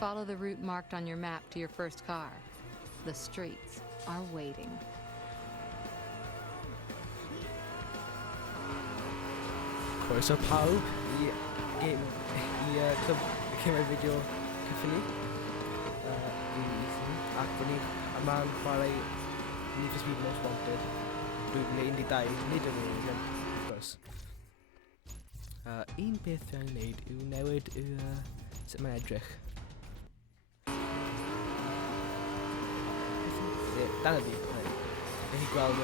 Follow the route marked on your map to your first car. The streets are waiting. Croeso pawb i clwb cymau fideo cyffili. Fi'n Ethan, ac bod ni yma yn chwarae Need for Speed Most Wanted 2012, nid yn ymwneud, wrth gwrs. Un beth fi'n gwneud yw newid sut mae'n edrych. Dan ydi, neu chi gweld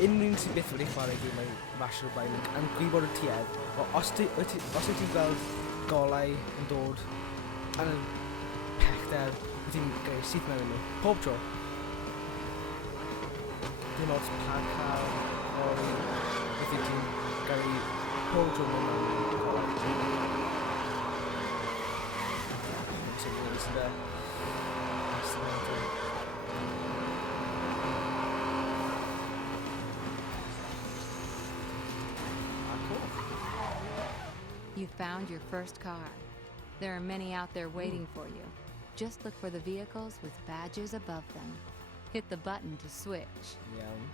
unrhyw sy'n byth wedi chwarae gym mae Rational Bike yn gwybod y tuedd, os wyt ti'n gweld golau yn dod yn y pellter, wyt ti'n gael syth mewn nhw, pob tro. Dim ots pa cael o'r wyt ti'n gael pob tro mewn nhw golau. Sy'n gwneud You found your first car. There are many out there waiting for you. Just look for the vehicles with badges above them. Hit the button to switch. Iawn.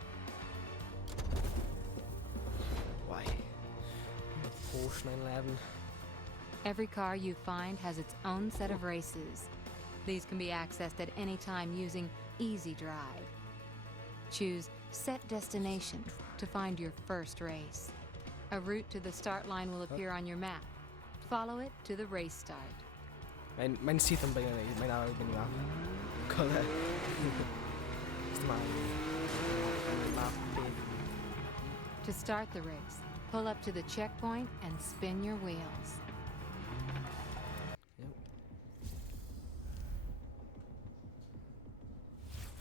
Why? Porsche 911. Every car you find has its own set of races. These can be accessed at any time using Easy Drive. Choose Set Destination to find your first race. A route to the start line will appear on your map. Follow it to the race start. Mae'n syth yn byg yn ei, mae'n awr yn ei map. Colle. To start the race, pull up to the checkpoint and spin your wheels.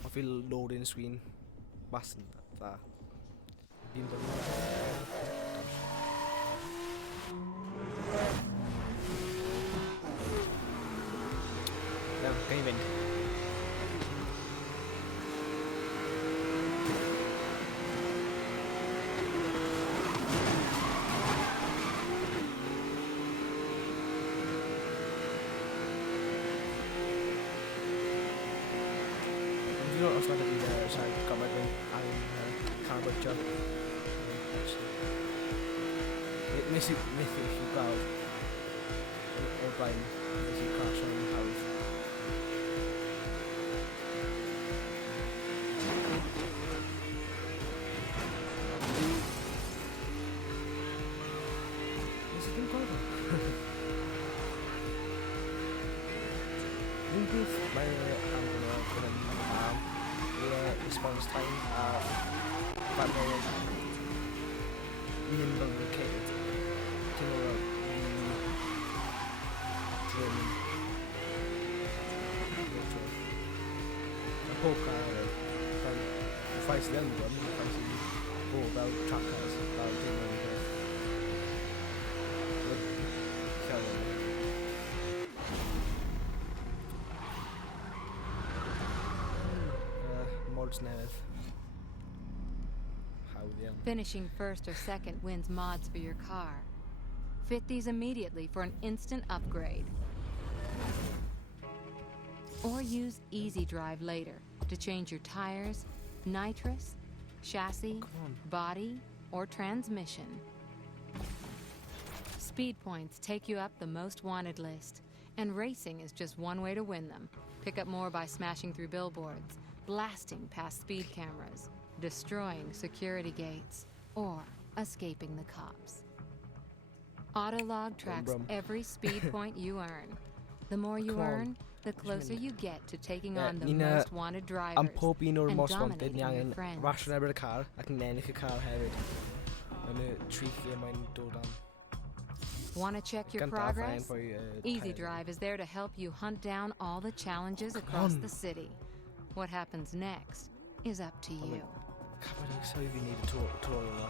I feel loading screen. Bastard dda. Fi'n dod Iawn, gan i fynd. Fi'n dod os nad ydy siarad gomod yn canolbwyntio. Nes i gweld o'r blaen, nes i crash o'n hawdd. Nes i ddim gweld o. Dwi'n beth mae'n amdano gyda'n am response time a faint o'n un fel yn y cyd. Ti'n meddwl drym a pob car fel y ffais ddim yn y ffais yn bod fel trackers fel dim yn mods newydd. Hawdd iawn. Finishing first or second wins mods for your car. Fit these immediately for an instant upgrade. Or use Easy Drive later to change your tires, nitrous, chassis, body, or transmission. Speed points take you up the most wanted list, and racing is just one way to win them. Pick up more by smashing through billboards, blasting past speed cameras, destroying security gates, or escaping the cops. Autolog tracks every speed point you earn. The more you earn, the closer you get to taking on the most wanted drivers am pob un o'r and most wanted dominating ni your angen friends. rasio yn erbyn y car ac yn ennill y car hefyd. Yn y tri lle mae'n dod am. Want to check your progress? Easy Drive is there to help you hunt down all the challenges across the city. What happens next is up to you. Cafodd ei swydd i wneud y tro yma.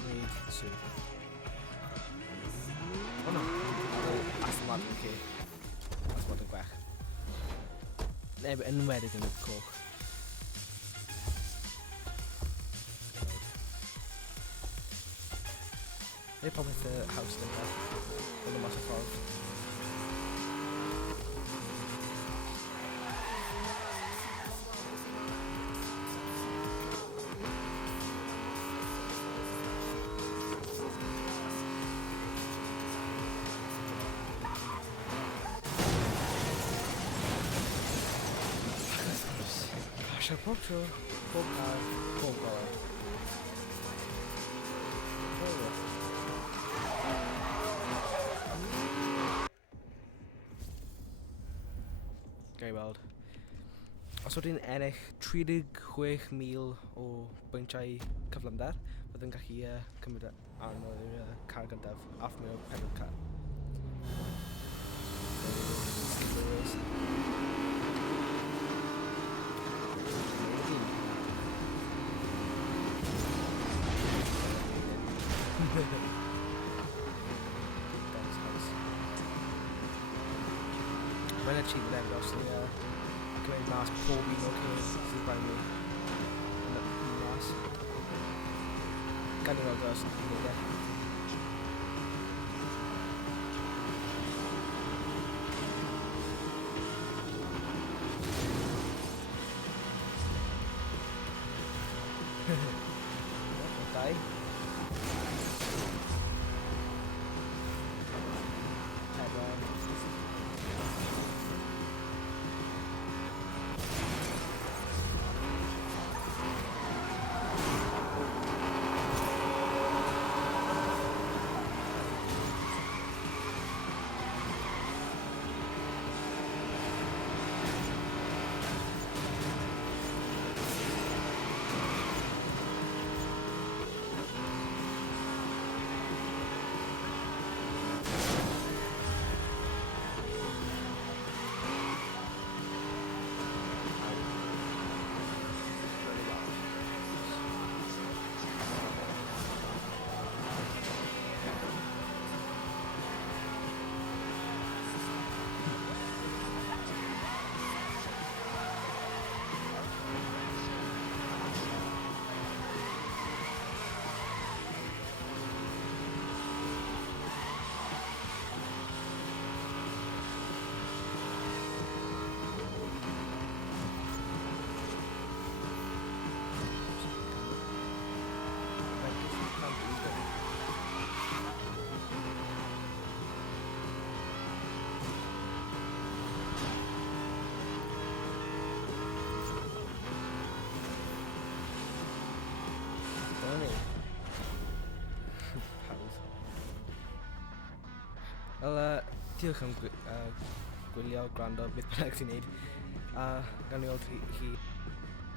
Wneud swydd. Yn enwedig yn y coch. Neu popeth y haws gyda. Oedd yn mas o ffordd. Gosh, pob tro, pob car, pob golau. Gai weld. Os wedi'n ennill 36,000 o bwyntiau cyflymder, byddwn gallu cymryd arno'r car gyntaf off mewn o pedal car. Mae'n achieve yn efo os ni gwneud mas pob un o'r cyn sydd bai mi yn y mas. Gan i weld os ni'n gwneud e. Dau. Pedwar. Wel, diolch am gwylio, gwrando, beth bynnag ti'n neud. A gawn ni weld chi